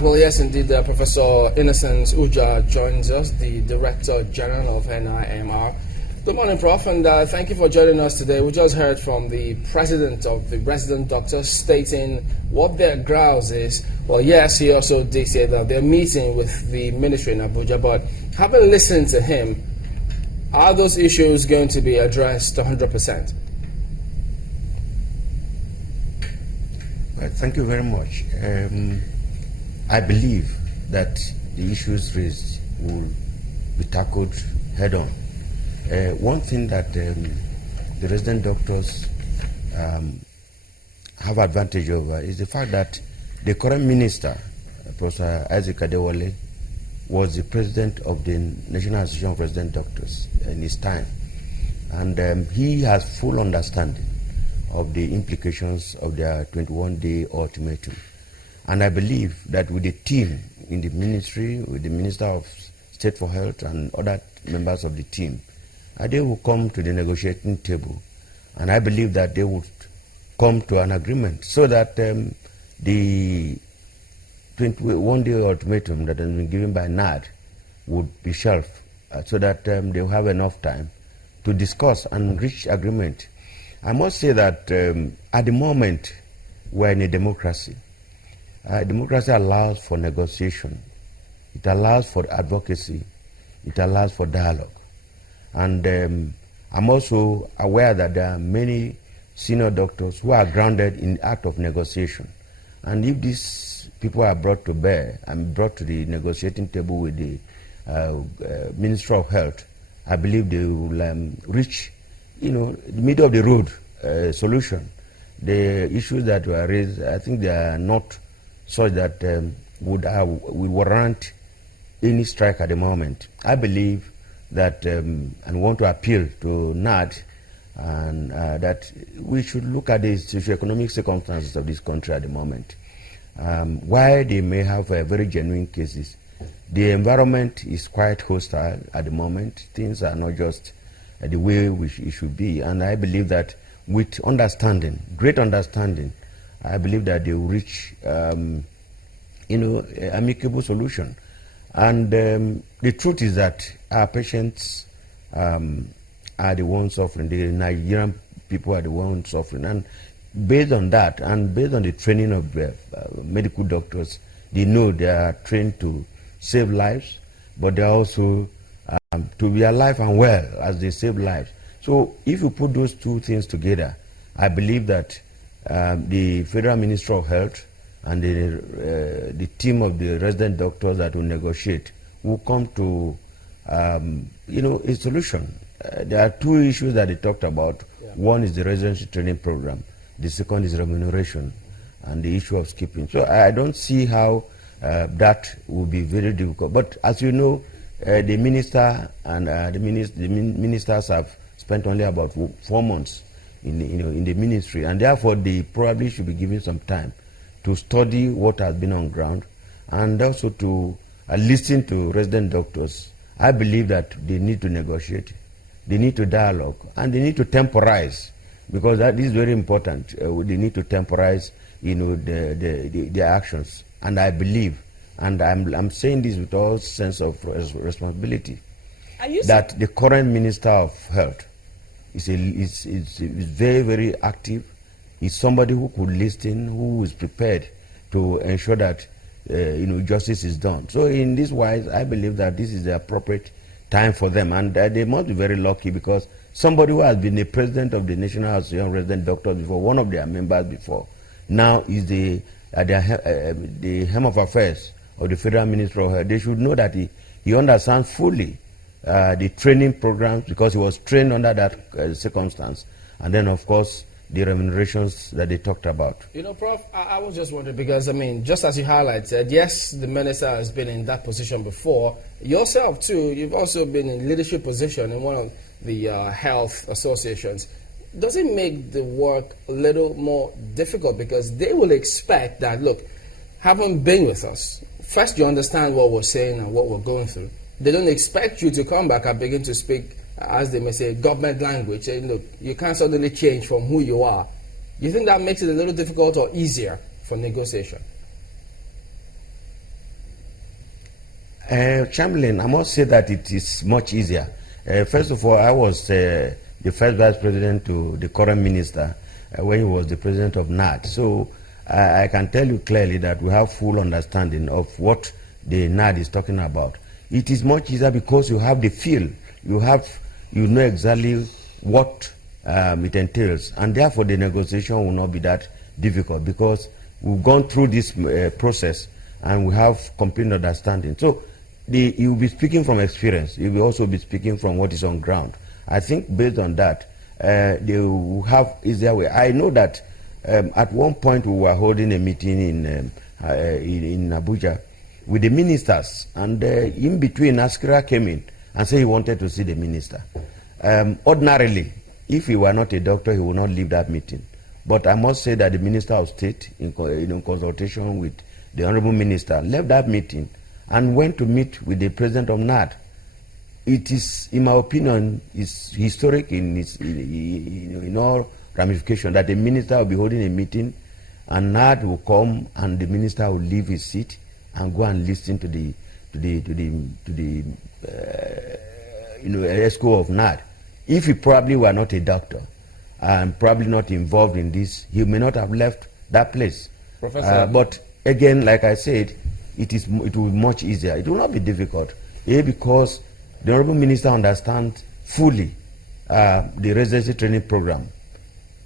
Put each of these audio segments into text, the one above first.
Well, yes, indeed. Professor Innocent Uja joins us, the Director General of NIMR. Good morning, Prof, and thank you for joining us today. We just heard from the President of the Resident Doctors stating what their grouse is. Well, yes, he also did say that they're meeting with the ministry in Abuja, but having listened to him, are those issues going to be addressed 100%? Well, thank you very much. I believe that the issues raised will be tackled head on. One thing that the resident doctors have advantage over is the fact that the current minister, Professor Isaac Adewale, was the president of the National Association of Resident Doctors in his time. And he has full understanding of the implications of their 21-day ultimatum. And I believe that with the team in the ministry, with the Minister of State for Health and other members of the team, they will come to the negotiating table. And I believe that they would come to an agreement so that the 21-day ultimatum that has been given by NARD would be shelved so that they will have enough time to discuss and reach agreement. I must say that at the moment, we're in a democracy. Democracy allows for negotiation. It allows for advocacy. It allows for dialogue. And I'm also aware that there are many senior doctors who are grounded in the act of negotiation. And if these people are brought to bear and brought to the negotiating table with the Minister of Health, I believe they will reach, the middle of the road solution. The issues that were raised, I think they are not such that would warrant any strike at the moment. I believe that, and want to appeal to NARD, and that we should look at the socioeconomic circumstances of this country at the moment. While they may have very genuine cases, the environment is quite hostile at the moment. Things are not just the way it should be. And I believe that with understanding, great understanding, I believe that they will reach, amicable solution. And the truth is that our patients are the ones suffering. The Nigerian people are the ones suffering. And based on that, and based on the training of medical doctors, they know they are trained to save lives, but they are also to be alive and well as they save lives. So if you put those two things together, I believe that the Federal Ministry of Health and the team of the resident doctors that will negotiate will come to a solution. There are two issues that they talked about. Yeah. One is the residency training program. The second is remuneration and the issue of skipping. So I don't see how that will be very difficult. But as you know, the minister and the ministers have spent only about 4 months in the ministry, and therefore they probably should be given some time to study what has been on ground and also to listen to resident doctors. I believe that they need to negotiate, they need to dialogue, and they need to temporize, because that is very important. They need to temporize, their actions. And I believe, and I'm saying this with all sense of responsibility, that the current Minister of Health is very, very active. He's somebody who could listen, who is prepared to ensure that justice is done. So in this wise, I believe that this is the appropriate time for them, and they must be very lucky, because somebody who has been the president of the National Association of Resident Doctors before, one of their members before, now is the hem of affairs of the Federal Ministry of Health. They should know that he understands fully the training programs, because he was trained under that circumstance, and then of course the remunerations that they talked about. Prof, I was just wondering, because just as you highlighted, yes, the minister has been in that position before. Yourself too, you've also been in leadership position in one of the health associations. Does it make the work a little more difficult, because they will expect that, look, having been with us, first you understand what we're saying and what we're going through. They don't expect you to come back and begin to speak, as they may say, government language, saying, look, you can't suddenly change from who you are. Do you think that makes it a little difficult or easier for negotiation? Chamberlain, I must say that it is much easier. First of all, I was the first vice president to the current minister when he was the president of NARD. So I can tell you clearly that we have full understanding of what the NARD is talking about. It is much easier because you have the feel, you know exactly what it entails, and therefore the negotiation will not be that difficult because we've gone through this process and we have complete understanding. So you will be speaking from experience. You will also be speaking from what is on ground. I think based on that, they will have easier way. I know that at one point we were holding a meeting in Abuja with the ministers, and in between, Askira came in and said he wanted to see the minister. Ordinarily, if he were not a doctor, he would not leave that meeting. But I must say that the Minister of State, in consultation with the Honorable Minister, left that meeting and went to meet with the President of NARD. It is, in my opinion, is historic in all ramifications that the Minister will be holding a meeting and NARD will come and the Minister will leave his seat and go and listen to the ESCO of NARD. If he probably were not a doctor and probably not involved in this, he may not have left that place. Professor, but again, like I said, it will be much easier. It will not be difficult. Because the Honorable Minister understands fully the residency training program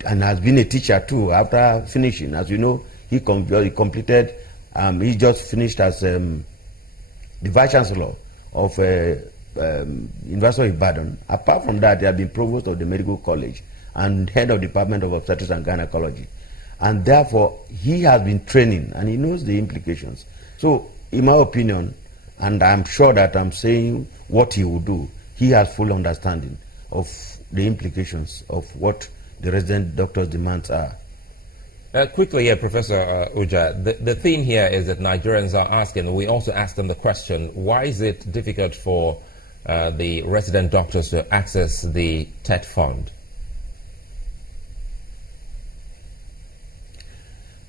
and has been a teacher too after finishing. As you know, he completed, he just finished as the Vice Chancellor of University of Ibadan. Apart from that, he has been Provost of the Medical College and Head of Department of Obstetrics and Gynecology. And therefore, he has been training and he knows the implications. So, in my opinion, and I'm sure that I'm saying what he will do, he has full understanding of the implications of what the resident doctor's demands are. Quickly here, Professor Uja, the theme here is that Nigerians are asking, we also ask them the question, why is it difficult for the resident doctors to access the TET fund?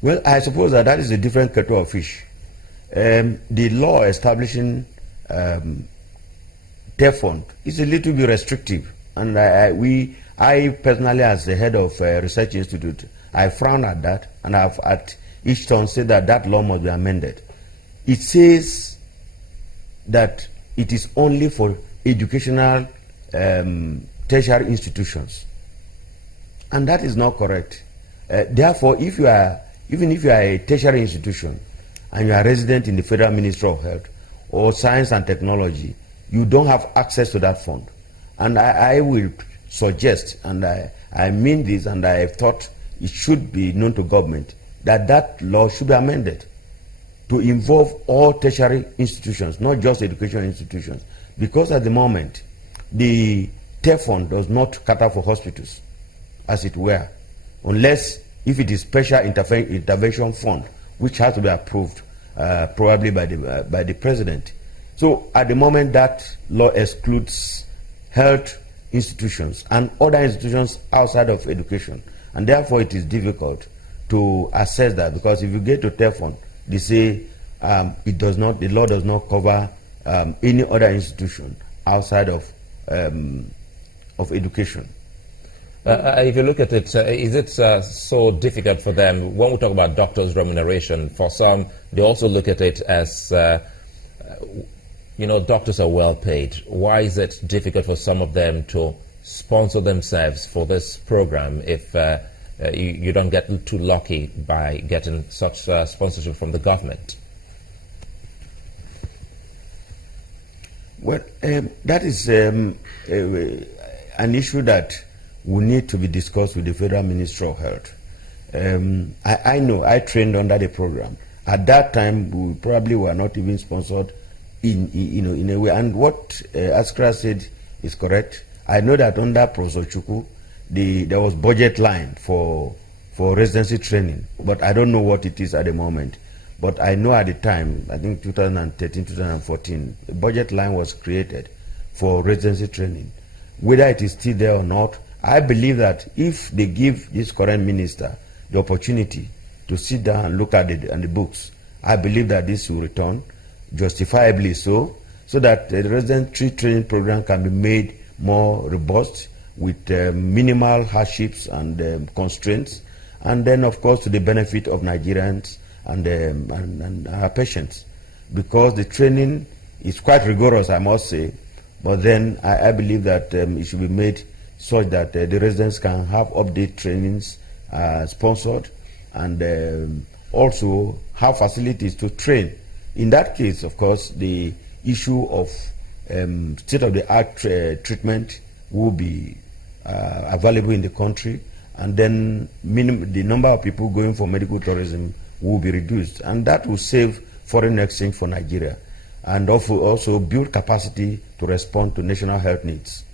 Well, I suppose that is a different kettle of fish. The law establishing TET fund is a little bit restrictive, and I personally, as the head of a research institute, I frown at that, and I've at each turn said that law must be amended. It says that it is only for educational tertiary institutions, and that is not correct. Therefore, even if you are a tertiary institution and you are resident in the Federal Ministry of Health or Science and Technology, you don't have access to that fund. And I will suggest, and I mean this, and I have thought it should be known to government, that law should be amended to involve all tertiary institutions, not just educational institutions. Because at the moment, the TET fund does not cater for hospitals, as it were, unless if it is special intervention fund, which has to be approved probably by the president. So at the moment, that law excludes health institutions and other institutions outside of education, and therefore it is difficult to assess that, because if you get to TET fund, they say the law does not cover any other institution outside of education. If you look at it, is it so difficult for them? When we talk about doctors' remuneration, for some, they also look at it as, doctors are well paid. Why is it difficult for some of them to sponsor themselves for this program if you don't get too lucky by getting such sponsorship from the government? Well, that is an issue that will need to be discussed with the Federal Ministry of Health. I know, I trained under the program. At that time, we probably were not even sponsored in a way. And what Askra said is correct. I know that under Professor Chukwu, there was budget line for residency training, but I don't know what it is at the moment. But I know at the time, I think 2013, 2014, a budget line was created for residency training. Whether it is still there or not, I believe that if they give this current minister the opportunity to sit down and look at the books, I believe that this will return, justifiably so, so that the resident training program can be made more robust with minimal hardships and constraints, and then of course to the benefit of Nigerians and our patients, because the training is quite rigorous, I must say, but then I believe that it should be made such that the residents can have update trainings sponsored, and also have facilities to train. In that case, of course, the issue of state-of-the-art treatment will be available in the country, and then the number of people going for medical tourism will be reduced, and that will save foreign exchange for Nigeria, and also build capacity to respond to national health needs.